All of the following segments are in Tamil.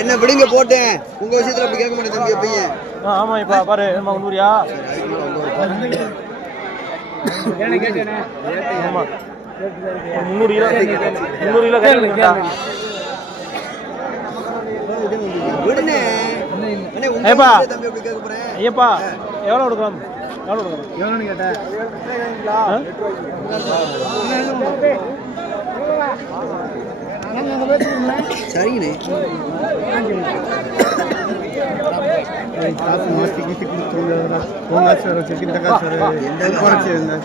என்ன விடுங்க போட்டேன் உங்க விஷயத்துல அப்படி கேட்க மாட்டேன் தம்பி பையன். ஆமா இப்ப பாரு முன்னூறியா முன்னூறு கிலோ ஐயப்பா எவ்வளோ கொடுக்கலாம் எவ்வளோ கொடுக்கலாம் எவ்வளோன்னு கேட்டேன் சரிங்கண்ணே காசு மாற்றி கீத்து கொடுத்துருங்க உங்க காசு வேறு வச்சிருக்கு இந்த காசு வேறு குறைச்சி இருந்தேன்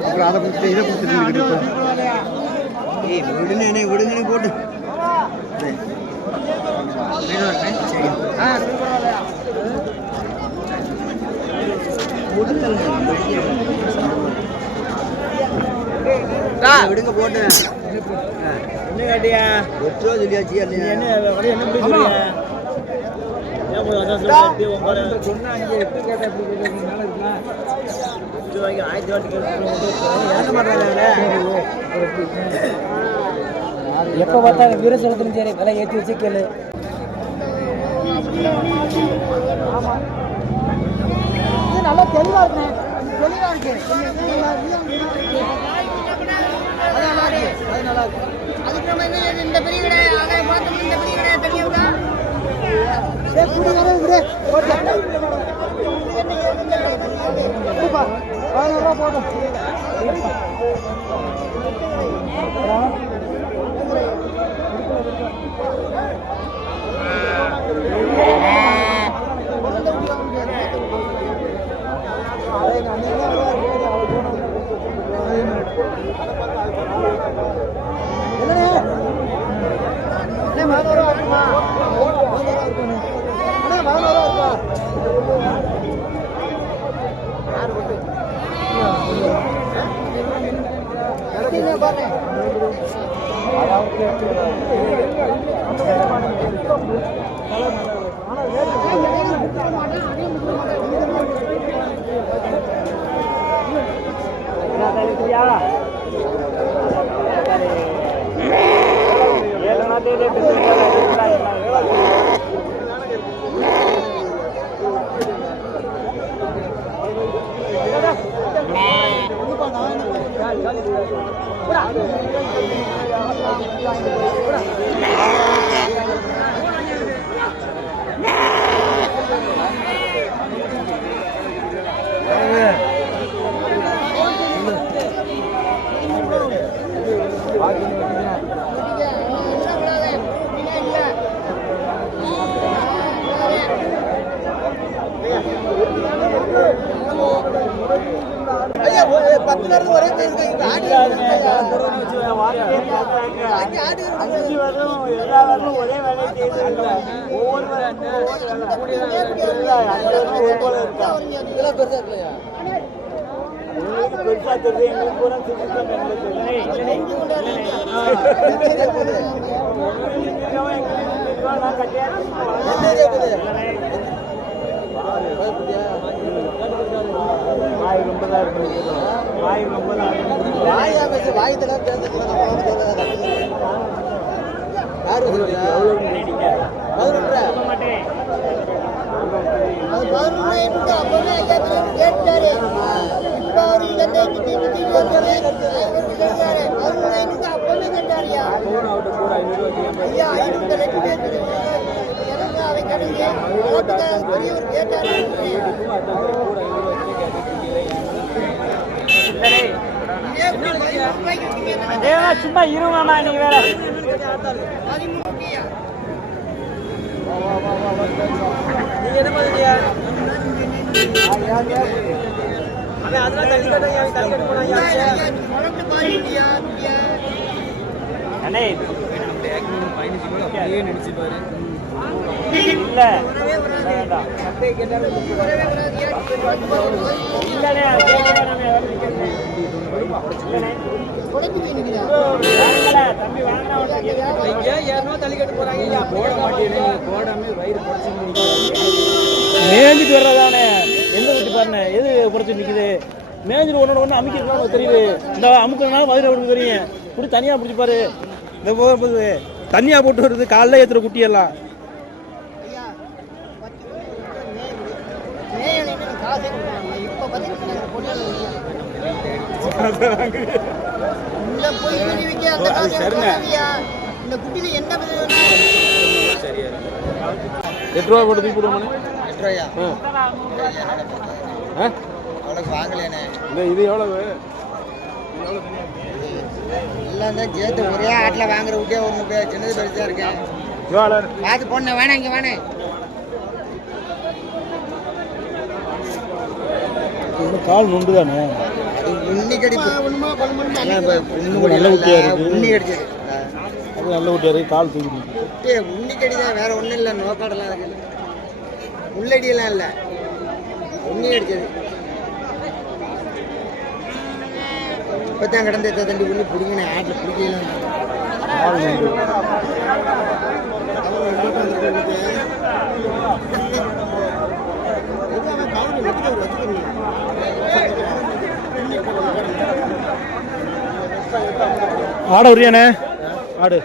அப்புறம் அதை கொடுத்து இதை கொடுத்துட்டு விடுங்க விடுங்கன்னு போட்டு விடுங்க போட்டு என்ன காட்டியா 8 ரூபா சொல்லியாச்சு என்ன எப்ப பார்த்தா வீர சொல்லத்திலும் சரி விலை ஏற்றி வச்சு கேளு. நல்லா தெளிவா இருக்கேன் தெளிவா இருக்கு இந்த பெரிய கடை இந்த பெரிய கடை தெரியுதா போட்டோம் சும்மா இருமாமா நீ வேற நீங்க என்ன பண்ணுறியா அதெல்லாம் தள்ளிக்கட்ட போனாங்க அண்ணே நினைச்சு பாரு இல்ல வேண்டாம் நேர்ந்துட்டு வர்றதானே எந்த குட்டி பாருண்ணே எது குறைச்சி நிற்குது மேஜர் ஒன்று அமைக்கிறாங்க தெரியுது இந்த அமுக்கிறனால மதுரை அவருக்கு தெரியும் இப்படி தனியாக பிடிச்சிப்பாரு இந்த போது தனியாக போட்டு வருது காலைல ஏற்றுற குட்டியெல்லாம் எட்டு ரூபா போட்டு தூக்கி போடுவானே 8 ரூபாயா வாங்கலையானே இது எவ்வளவு எல்லாம் தான் சேர்த்து ஒரே ஆட்டில் வாங்குற விட்டே ஒன்று சின்னது பெருசாக இருக்கேன் பார்த்து பொண்ணு வேணாம் இங்கே வேணே கால் நுண்டு தானே உண்ணி கடிப்பு நல்ல குட்டியா இருக்கு உண்ணி கடிச்சது அது நல்ல குட்டியா இருக்கு கால் தூக்கி குட்டியே உண்ணி கடிதான் வேற ஒன்றும் இல்லை நோக்காடெல்லாம் இருக்கு உள்ளடியெல்லாம் இல்லை உண்ணி கடிச்சது இப்போத்தான் கிடந்த தண்டி உண்ணி பிடிங்கினேன் ஆட்டில் பிடிக்கலாம் ஆட உரியானே ஆடு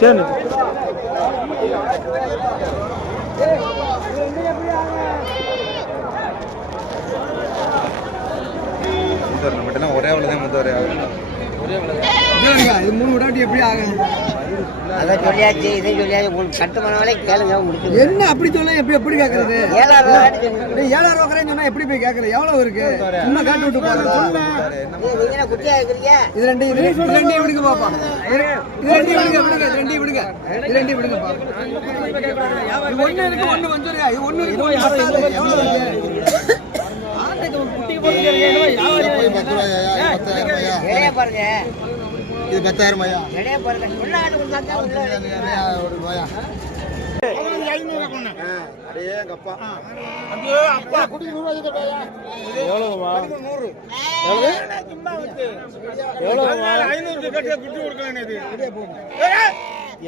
சரி நம்மகிட்ட ஒரே அவ்வளோதான் மொத்தம் இது 3 விடாட்டி எப்படி ஆகும் அதை சொல்லியாச்சு இதை சொல்லியாச்சு உங்களுக்கு கட்டுமானவளே கேளுங்க முடிச்சு என்ன அப்படி சொன்னா எப்படி கேட்கறது 7,000 ரூபா கரையும் சொன்னா எப்படி போய் கேட்கறது எவ்வளவு இருக்கு சும்மா காட்டு விட்டு போறதா நீங்க குட்டியா இருக்கிறீங்க இது ரெண்டு விடுங்க பாப்பா இது ரெண்டு விடுங்க பாப்பா ஒண்ணு இருக்கு ஒண்ணு கொஞ்சம் ஒண்ணு இருக்கு பாருங்க இது 10,000 பாருங்க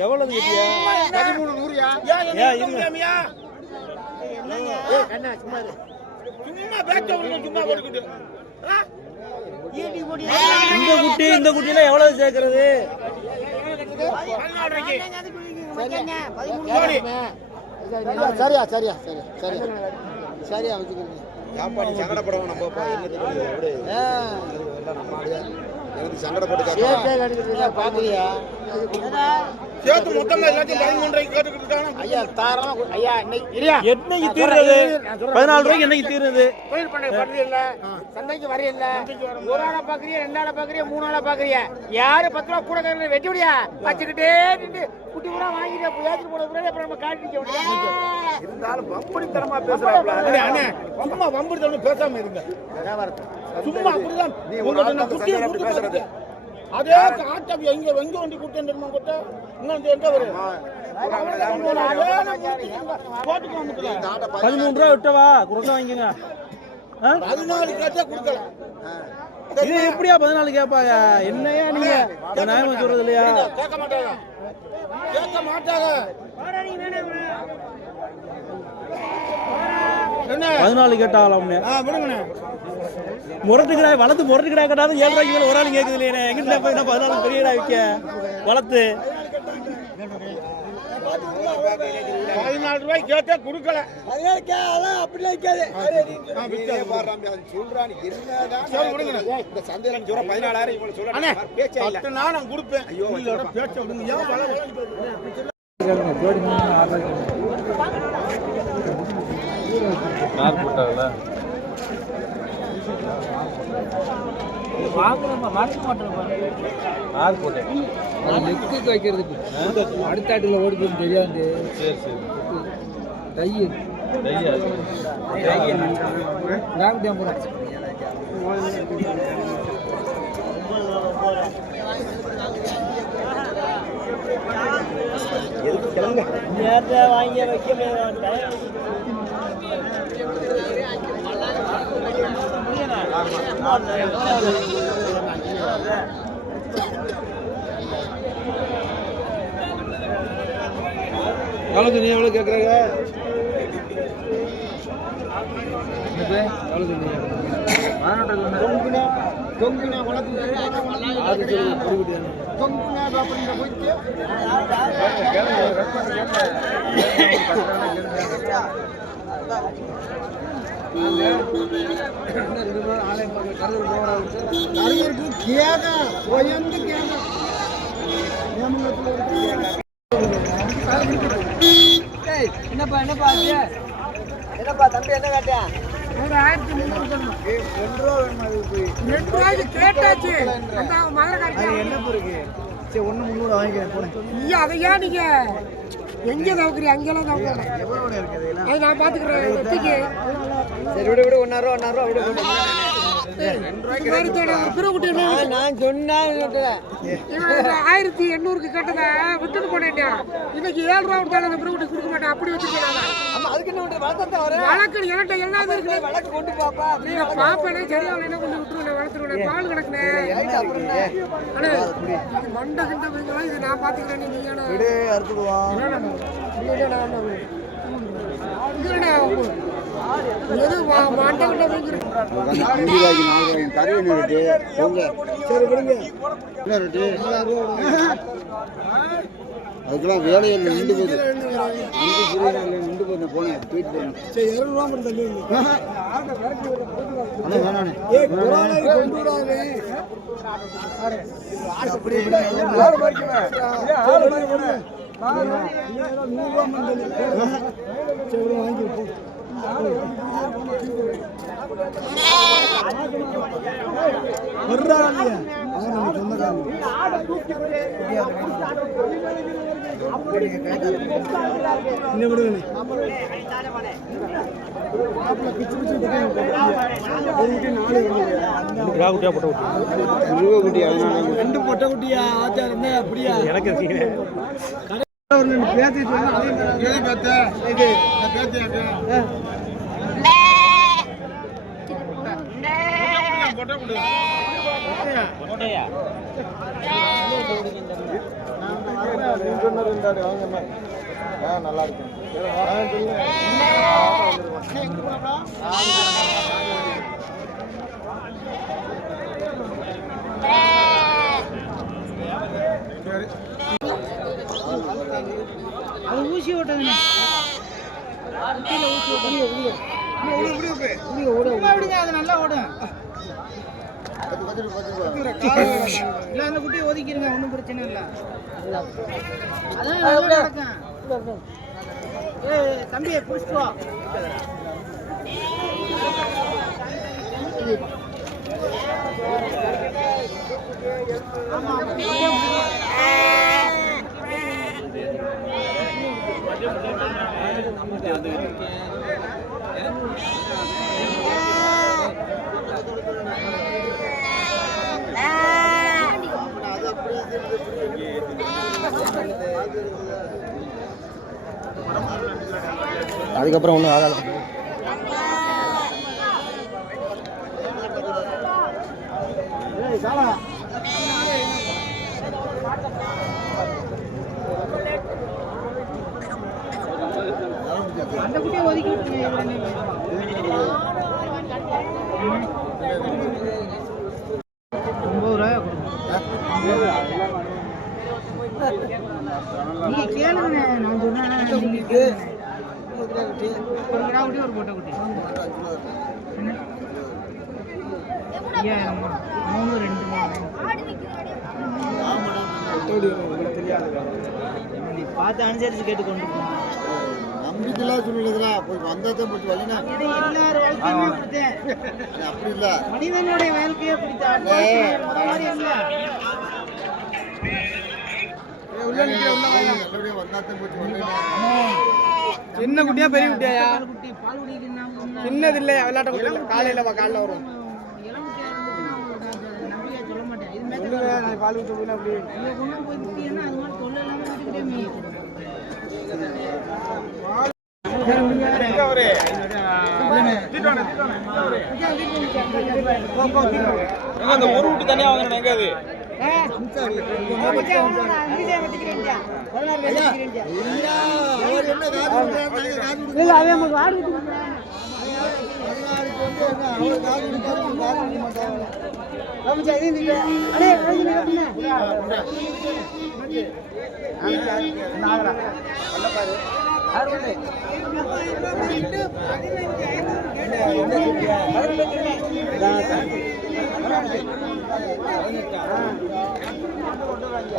எவ்வளவு இந்த குட்டியில எவ்வளவு சேர்க்கறது சரியா வச்சுக்கிறீங்க சங்கடப்படவும் நம்ம சங்கடப்பட்டு பாக்குறியா சேர்த்து மொத்தமா எல்லாத்தையும் 13 கேட்டுக்கிட்டு ஐயா தாராளமா ஐயா என்னைக்கு தீர்றது 14 ரூபாய்க்கு என்னைக்கு தீர்றது தொழில் பண்ண பண்றது இல்ல சந்தைக்கு வர இல்ல ஒரு ஆளை பாக்குறியா 2 ஆளை பாக்குறியா 3 ஆளை பாக்குறியா யாரு 10 ரூபா கூட கறந்து வெட்டி விடியா வச்சுக்கிட்டே நின்று குட்டி கூட வாங்கிட்டு ஏத்தி போட கூட அப்புறம் நம்ம காட்டி நிக்க முடியாது இருந்தாலும் வம்படித்தனமா பேசுறாப்ல அண்ணே சும்மா வம்படித்தனம் பேசாம இருங்க சும்மா அப்படிதான் நீ ஒரு ஆள் குட்டி பேசுறது அதே காட்ட எங்க வண்டி கூட்டமா கொட்ட இன்னும் எங்க வரும் 13 ரூபா விட்டவா குறைச்சா வாங்கிங்க 14 கேட்டா கொடுக்கலாம் இது எப்படியா 14 கேட்பாங்க என்னையா நீங்க நியாயமா சொல்றது இல்லையா கேட்க மாட்டாங்க 14 கேட்டாலும் முரட்டுக்கடா வளர்த்து முரட்டுக்கடா கேட்டாலும் 7 ரூபாய்க்கு மேல ஒரு ஆள் கேட்குது இல்லையா எங்கிட்ட போய் 14 பெரிய கடா விற்க வளர்த்து 14 ரூபாய் கேட்டா கொடுக்கல அப்படிலாம் இந்த சந்தையில சொல்ற 14,000 இவ்வளவு சொல்றேன் நான் கொடுப்பேன் பேச்ச விடுங்க வைக்கிறதுக்கு அடுத்தாட்டுல ஓடி போய் தெரியாது வாங்கி வைக்க எவ்வளவு நீ எவ்வளவு கேட்கறாங்க தொங்குனா வளர்த்து தொங்குனா பாப்பா போயிட்டு என்னப்பா என்னப்பா தம்பி என்ன கேட்டியா? 2 ரூபாய்க்கு கேட்டாச்சு. அந்த மதுரை என்ன பொருக்கு சரி 1 300 வாங்கிக்கிறேன் போனேன். ஐயா அதையா நீங்க எங்க தவக்குறீ? அங்கெல்லாம் தவக்குறேன். எவ்வளவு இருக்குது அது நான் பாத்துக்கிறேன். வெட்டிக்கு சரி விடு விடு 1 ரூபா விடு. நான் சொன்னா 1800க்கு கேட்டதை விட்டுட்டு போனேன்டா. இன்னைக்கு 7 ரூபா கொடுத்தாலும் அந்த பிறகுட்டி கொடுக்க மாட்டேன். அப்படி வச்சுருக்கேன். வழக்கு என்கிட்ட என்ன இருக்கு? வழக்கு கொண்டு பாப்பா. நீங்க பாப்பேனே சரியாவலைன்னா கொண்டு விட்டுருவேன். வளர்த்துருவேன். பால் கிடக்குனேன். மண்டை கிட்ட வைக்கலாம். இது நான் பாத்துக்கிறேன். நீங்க எது மண்டை கிட்ட வைக்கிறேன். அதுக்கெல்லாம் வேலையில் நின்று போகுது. நின்று போகுது போனேன் போயிட்டு போனேன். சரி 200 ரூபா மட்டும் தள்ளி நல்லா இருக்கு. அது ஊசி ஓட்டதுண்ணே. விடுங்க அது நல்லா ஓடும். இல்ல அந்த குட்டியை ஒதுக்கிடுங்க. ஒன்றும் பிரச்சனை இல்லை. அதான் நல்லா நடக்கும். தம்பியை பிடிச்சிட்டு வா. அதுக்கப்புறம் ஒன்றும் ஆகாது. அந்த குட்டியை ஒதுக்கி விட்டுருங்க. நீங்க கேளுங்க. நான் சொன்னேன் ஒரு கிடா குட்டி ஒரு பொட்டை குட்டி 3 2 பார்த்து அனுசரிச்சு கேட்டு கொண்டு போகணும். நம்பிக்கைலாம் சொல்லுதுடா போய் வந்தாதான் போட்டு வழினா எல்லாரும் வாழ்க்கையுமே அப்படித்தான். அப்படி இல்லை மனிதனுடைய வாழ்க்கையை அப்படித்தான். மாதிரி இல்லை. நல்லபடியாக வந்தாதான் போட்டு வழினா சின்ன குட்டியா பெரிய குட்டியா? குட்டி பால் குடிக்கிறா. சின்னது இல்ல விளையாட்ட குட்டி இல்ல. காலையில வரும். நம்பிக்கை சொல்ல மாட்டேன். இது மேல நான் பால் குடி போனா அப்படி இங்க கொண்டு போய் குட்டினா அது மாதிரி தொல்லை இல்லாம குட்டிட்டே மீ. அவரே தீட்டானே அந்த ஒரு குட்டி தனியா வாங்குறேன். எங்க அது இல்ல அவன் நமக்கு ஆடு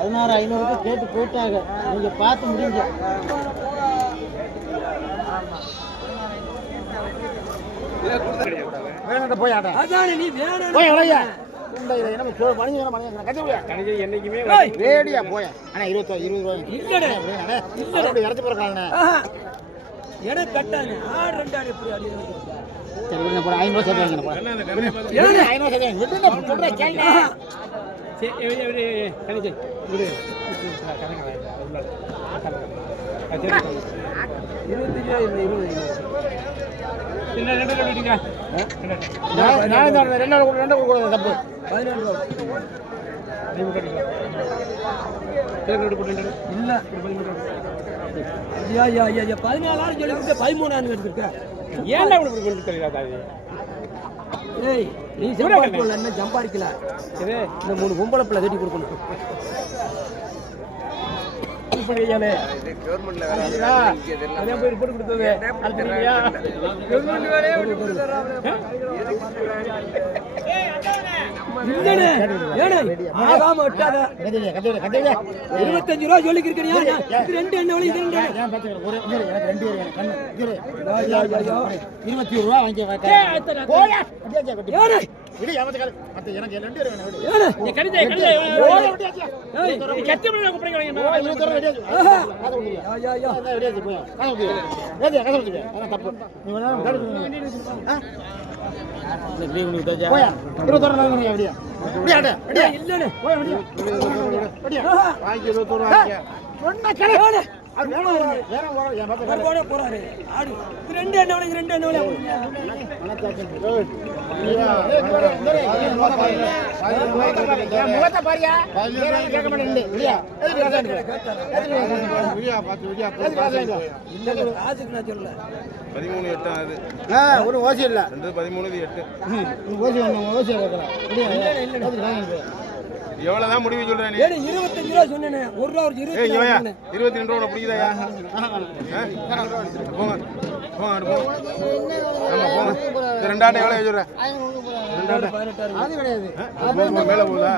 $16,500 கேட்டு போட்டாங்க. நீங்க பார்த்து முடிஞ்ச ரேடியா போய அண்ணா 20 ரூபாய் இறச்சி போறாங்க. எனக்கு கட்டாங்க ஆடு ரெண்டாடு எப்படி அடி சரி விடுங்க போட 500 சேர்த்து வாங்க போட 500 சேர்த்து விடுங்க சொல்ற கேளுங்க. சரி விடு கணிச்சு விடு 25 என்ன ரெண்டு கட்டிட்டீங்க நான் இந்த ரெண்டு கொடுங்க தப்பு 14 ரூபாய் நீங்க கட்டிக்கலாம் கேக்கு போட்டு இல்ல ஐயா ஐயா ஐயா 14 சொல்லிட்டு 13 எடுத்துக்க ஏன்டா இப்படி கொண்டு தெரியாதா ஏய் நீ சம்பாதிக்கல என்ன சம்பாதிக்கல சரி இந்த 3 பொம்பளை பிள்ளை கட்டி கொடுக்கணும் இப்படியானே கவர்மெண்ட்ல வேற அதே போய் ரிப்போர்ட் கொடுத்தது அது தெரியுமா கவர்மெண்ட் வேற இல்லனே ஏனே ஆகாம விட்டாத 25 ரூபாய் சொல்லிக்க இருக்கறியா இது ரெண்டு என்ன வழி இது ரெண்டு ஏன் பாத்துங்க ஒரு எனக்கு ரெண்டு பேர் எனக்கு கண்ணு இரு 21 ரூபாய் வாங்கி வைக்க போயா அப்படியே கட்டி ஏனே இது யாவத்துக்கு மத்த எனக்கு ரெண்டு பேர் வேணும் ஏனே நீ கடிதே போயா அப்படியே ஏய் நீ கட்டி பண்ண கூப்பிடுங்க 20 ரூபாய் ரெடியா காது கொடுங்க யா யா ரெடியா போயா காது கொடுங்க ரெடியா காது கொடுங்க அத தப்பு நீ வேணா போயா 20 ரூபாய் வாங்குங்க அப்படியே அப்படியே இல்லனே போயா அப்படியே வாங்கி 20 ரூபாய் வாங்கி சொன்ன கலை அது வேணும் வேற என் பாத்து போற போறாரு ஆடு இது ரெண்டு என்ன வழி ரெண்டு என்ன வழி முகத்தை பாரியா கேட்க மாட்டேன் இல்லையா ஆசுக்கு நான் சொல்லல 13 ஆகுது. ஒரு ஓசி இல்ல 13 ஓசி ஓசி கேட்கலாம் எவ்வளவுதான் முடிவு சொல்ற நீ? ஏடி 25 ரூபாய் சொன்னேனே 1 ரூபாய் ஒரு 20 22 ரூபாய் பிடிக்குதாயா? போங்க போங்க போங்க. ஆமா போங்க. இந்த ரெண்டாண்டு எவ்வளவு சொல்ற? அது கிடையாது மேல போகுதா?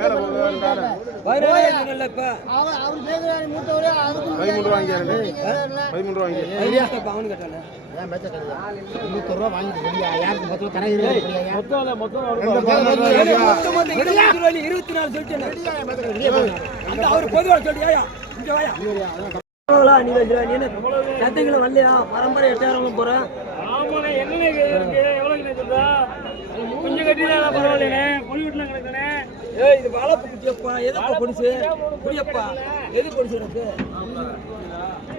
மேல போகுதா ரெண்டாண்டு? 17 இல்ல இப்ப அவர் கேக்குறாரு மூட்டவரே அதுக்கு 13 ரூபாய் வாங்கியாரு. 13 ரூபாய் வாங்கி. ஐடியா பவுன் கட்டல ஏன் பேச்ச கிடையாது 20 ரூபாய் வாங்கி முடியா யாருக்கு மொத்தம் தர இருக்கு மொத்தம் 24 சொல்லிட்டேன் அந்த அவர் பொதுவா சொல்லியா இங்க வாயா நீ சத்தைகளை வரலையா பரம்பரை 8000 போறேன் ஆமாண்ணே என்ன எவ்வளவு சொல்றா கொஞ்சம் கட்டினா பரவாயில்லைண்ணே பொடி விட்டுலாம் கிடக்குண்ணே ஏய் இது வளப்பு குட்டியப்பா எதுப்பா பொடிச்சு குடியப்பா எது பொடிச்சு எனக்கு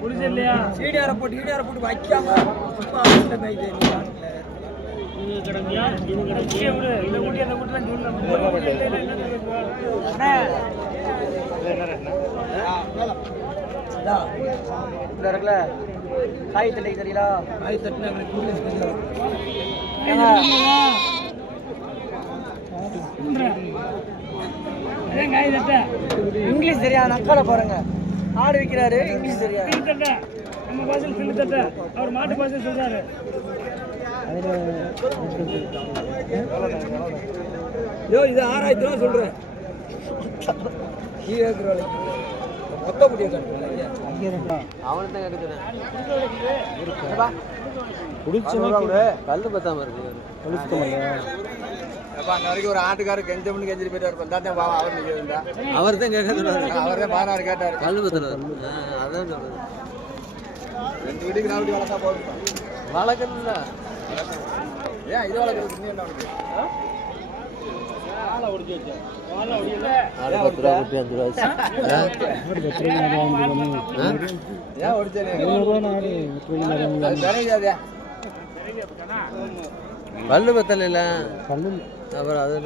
பொடிச்சு இல்லையா ஈடியார போட்டு வைக்காம சும்மா அந்த மேய்தே நீ கிடந்தியா இது கிடந்தியா விடு இந்த குட்டி அந்த குட்டிலாம் சொல்ல என்ன காய் தட்டை தெரியல காய் தட்டினா இங்கிலீஷ் தெரியா நக்கால பாருங்க ஆடு விற்கிறாரு இங்கிலீஷ் தெரியா நம்ம பாசல் சில்லு தட்ட அவர் மாட்டு பாசல் சொல்றாரு யோ இது 6000 ரூபா சொல்றேன் மொத்த முடியும் அவனுக்கு கல்லு பத்தாம இருக்கு வரைக்கும் ஒரு ஆட்டுக்காரர் கெஞ்ச மணி கெஞ்சிட்டு போயிட்டு அவர் நிக்கிறா அவர் தான் கேட்க அவர் தான் 16 கேட்டாரு கல்லு பத்தினார் அதான் சொல்றது 2 வீட்டுக்கு 4 வீட்டு வளர்த்தா போதும் வளர்க்கணும்ல ஏன் இது வளர்க்கறது என்ன பல்லு பத்தல அப்புறம் அது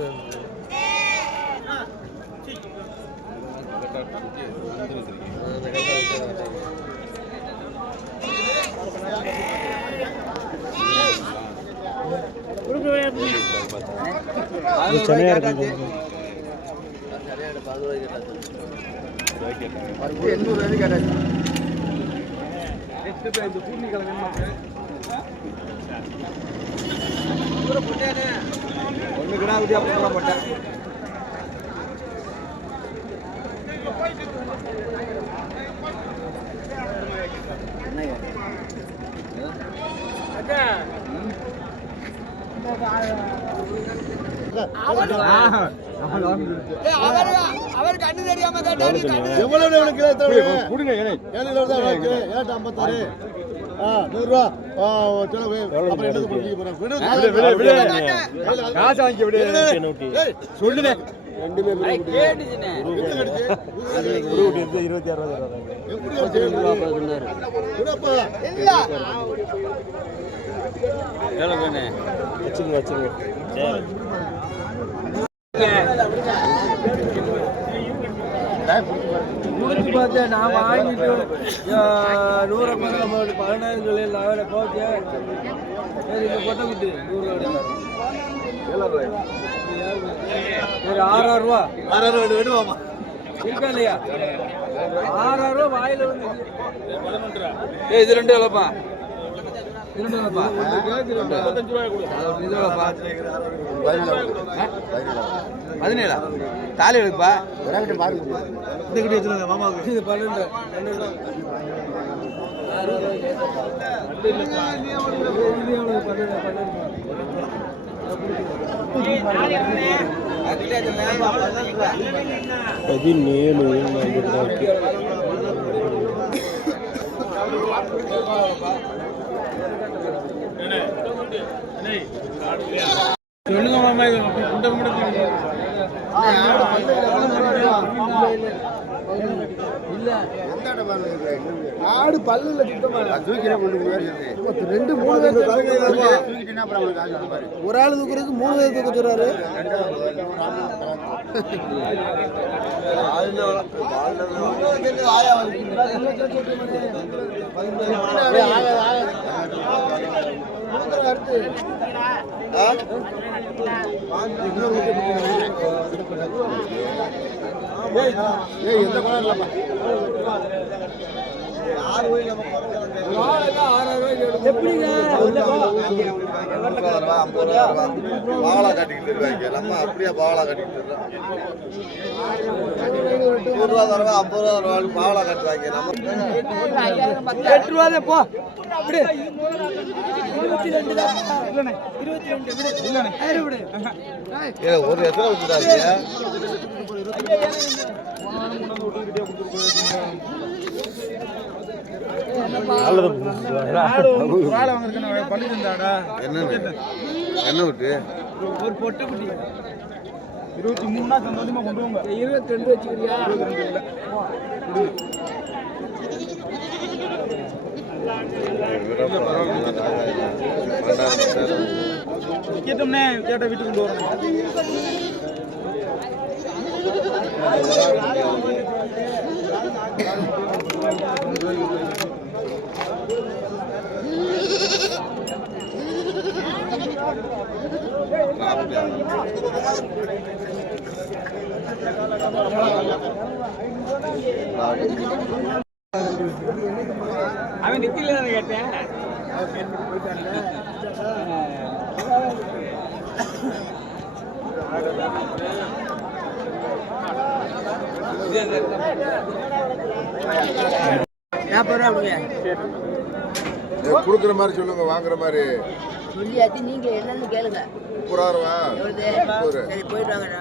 சென்னையா இருக்கு. 800 ரூபாய்க்கு கேட்டாச்சு. ஒன்று கிடா குட்டி அப்புறம் போட்டேன். அவர் கண்ணு தெரியாம கேட்டாரு. எவ்வளவு எவ்வளவு கிலோ கொடுங்க. 7 கிலோ தான் இருக்கு. 56. 100 ரூபா. செலவு. அப்புறம் என்னது கொடுக்க போறோம்? காசு வாங்கி விடு. சொல்லுங்க. ரெண்டுமே கேட்டுச்சுனே. அது ஒரு ஊட்டி 26 ரூபாய் தராங்க. எப்படி சொன்னாரு? குடப்பா. இல்ல. எவ்வளவுனே? வச்சுங்க. சரி. முடிச்சு பார்த்தேன் நான் வாங்கிட்டு 100 15 சொல்லி போச்சு. சரி இந்த கொட்டை குட்டி 100 ரூபா. சரி 6,000 ரூபா. 6,000 வேணுமாமா? இருக்கா இல்லையா? 6,000 ரூபா வாயில வந்து. இது ரெண்டு எவ்வளோப்பா? 17 தாலி எடுப்பா. இந்த கிட்ட வச்சுருங்க மாமாவுக்கு. இது 12. சொல்லுங்க மாமா. ஆடு பல்லுல ரெண்டு 3 ஒரு ஆளு தூக்குறதுக்கு 3 பேர் தூக்க சொல்றாரு. எந்த படம் இல்லப்பா. பாவலா கட்டிக்கிட்டு இருக்காங்க நம்ம அப்படியே பாவலா கட்டிக்கிட்டு இருக்கோம். 100 ரூபா தரவா 50 ரூபா பாவலா கட்டுறாங்க நம்ம 8 ரூபா போ. அப்படி 22 தான். இல்லனே 22 விடு. இல்லனே ஆயிரம் விடு. ஒரு எத்தனை விட்டுட்டாங்க? என்ன விட்டு ஒரு பொட்டை குட்டி 23 சந்தோஷமா கொண்டு வாங்க. 22 வச்சுக்கிறியா? 22 கேட்டோம்னே கேட்ட வீட்டுக்கு கொண்டு வரணும். அவன் நித்தில கேட்டேன். கொடுக்குற மாதிரி சொல்லுங்க, வாங்குற மாதிரி சொல்லியாச்சு. நீங்க என்னன்னு கேளுங்க. 30 ரூபா. சரி போயிட்டு வாங்க.